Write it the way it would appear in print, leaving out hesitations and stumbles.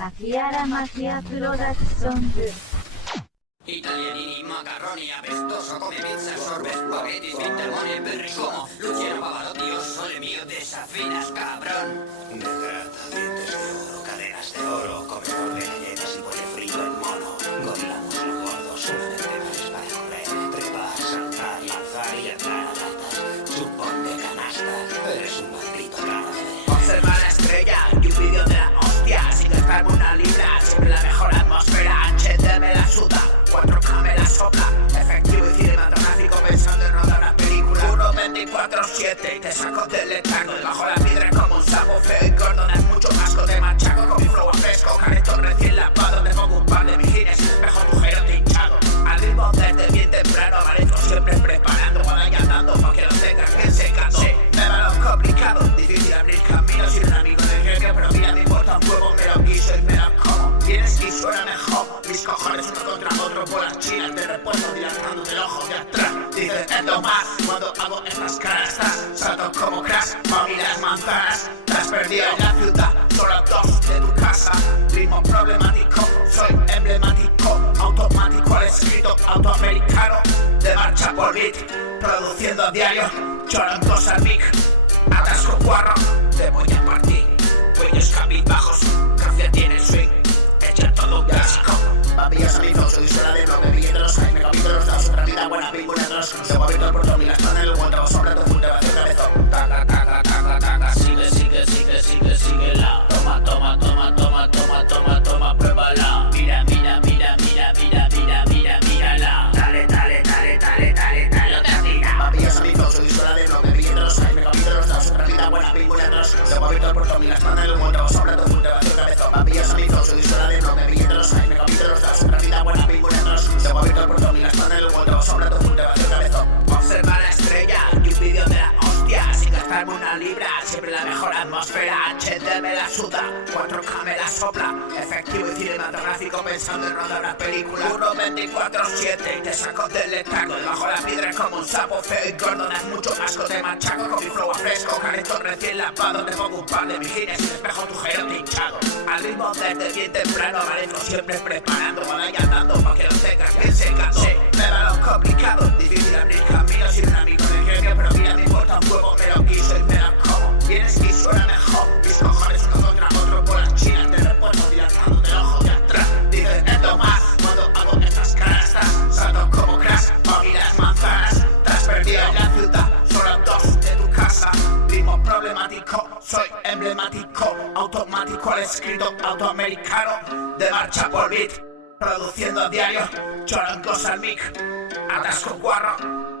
Akiara Magia Production. Italianini, macarroni, apestoso, come pizza, sorbe, spaghetti, spintermoni e berry como Luciano Pavarotti, yo sole mío, desafinas, cabrón. De grata, dientes de oro, cadenas de oro, comedor de galletas y pollo frito en mono. Gorila muslo gordo, surf de trenes para correr, trepar, saltar, lanzar y entrar a latas. Chupón de canasta, eres un maldito cadáver. Observa la estrella y un vídeo de la hostia, sin gastarme una libra, siempre la mejor atmósfera. HD me la suda, 4K me la sopla, efectivo y cinematográfico pensando en rodar una película. 1-24-7 y te saco del letargo, y bajo la piedra como un sapo feo y gordo. Das mucho asco, te machaco con mi flow fresco, caretón recién lavado, me pongo un par de mijines y espejo agujero de hinchado. Al ritmo desde bien temprano, amanezco siempre preparando, cuando vaya andando pa' que lo tengas bien secado. Sí, me va lo complicado, difícil abrir caminos sin un amigo de genio, pero mira, me importa un huevo, me lo guiso y me lo como. Vienes y suena mejor, mis cojones uno contra otro por las chinas de repuesto, dilatando del ojo de atrás. Dices, es lo más, cuando hago estas canastas, salto como crash, mami las manzanas. Te has perdido en la ciudad, solo dos de tu casa. Ritmo problemático, soy emblemático, automático al escrito, autoamericano, de marcha por beat, produciendo a diario, chorongos al mic, atasco guarro, te voy a partir, cuellos cabizbajos, café tiene swing, echa todo un clásico. Papillas a mi flow, soy sola de bloque, billetes los hay, me capito los dados, otra vida buena, pingüina atrás. Luego abierto el portón y las panas en el guante, sombra, tu punta, vacío, cabezón. Taca, taca, taca, taca, sigue, sigue, sigue, sigue, síguela. Toma, toma, toma, toma, toma, toma, toma, pruébala. Mira, mira, mira, mira, mira, mira, mira, mírala. Dale, dale, dale, dale, dale, dale, otra tira. Papillas a mi flow, soy sola de bloque, billetes los hay, me capito los dados, otra vida buena, pingüina atrás. Luego abierto el portón y las panas en el guante, sombra, tu punta, vacío, cabezón. Papillas a mi flow, soy sola de bloque, billetes los hay, me capito los dados, otra vida buena, pingüina atrás. Luego abierto el portón y las panas en el guante, sombra, tu punta, vacío, cabezón. Observa la estrella y un vídeo de la hostia, sin gastarme una libra, siempre la mejor atmósfera. HD me la suda, 4K me la sopla, efectivo y cinematográfico pensando en rodar una película. 1-24-7 y te saco del letargo, debajo la piedra como un sapo feo y gordo. Das mucho asco, te machaco con mi flow fresco, caretón recién lavado, te pongo un par de mijines y espejo tu gero hinchado. Al ritmo desde bien temprano, amanezco siempre preparando, cuando vaya andando pa' que lo tengas bien secado. Sí, me va lo complicado, difícil abrir caminos sin un amigo de genio, pero mira, me importa un huevo, me lo guiso y me lo como. Vienes y suena mejor, mis cojones uno contra otro por las chinas de repuesto, dilatando del ojo de atrás. Dices, es lo más, cuando hago estas canastas, salto como crash, mami las manzanas. Te has perdido en la ciudad, solo dos de tu casa. Ritmo problemático, soy emblemático, automático al escrito, autoamericano, de marcha por beat, produciendo a diario, chorongos al mic, atasco guarro.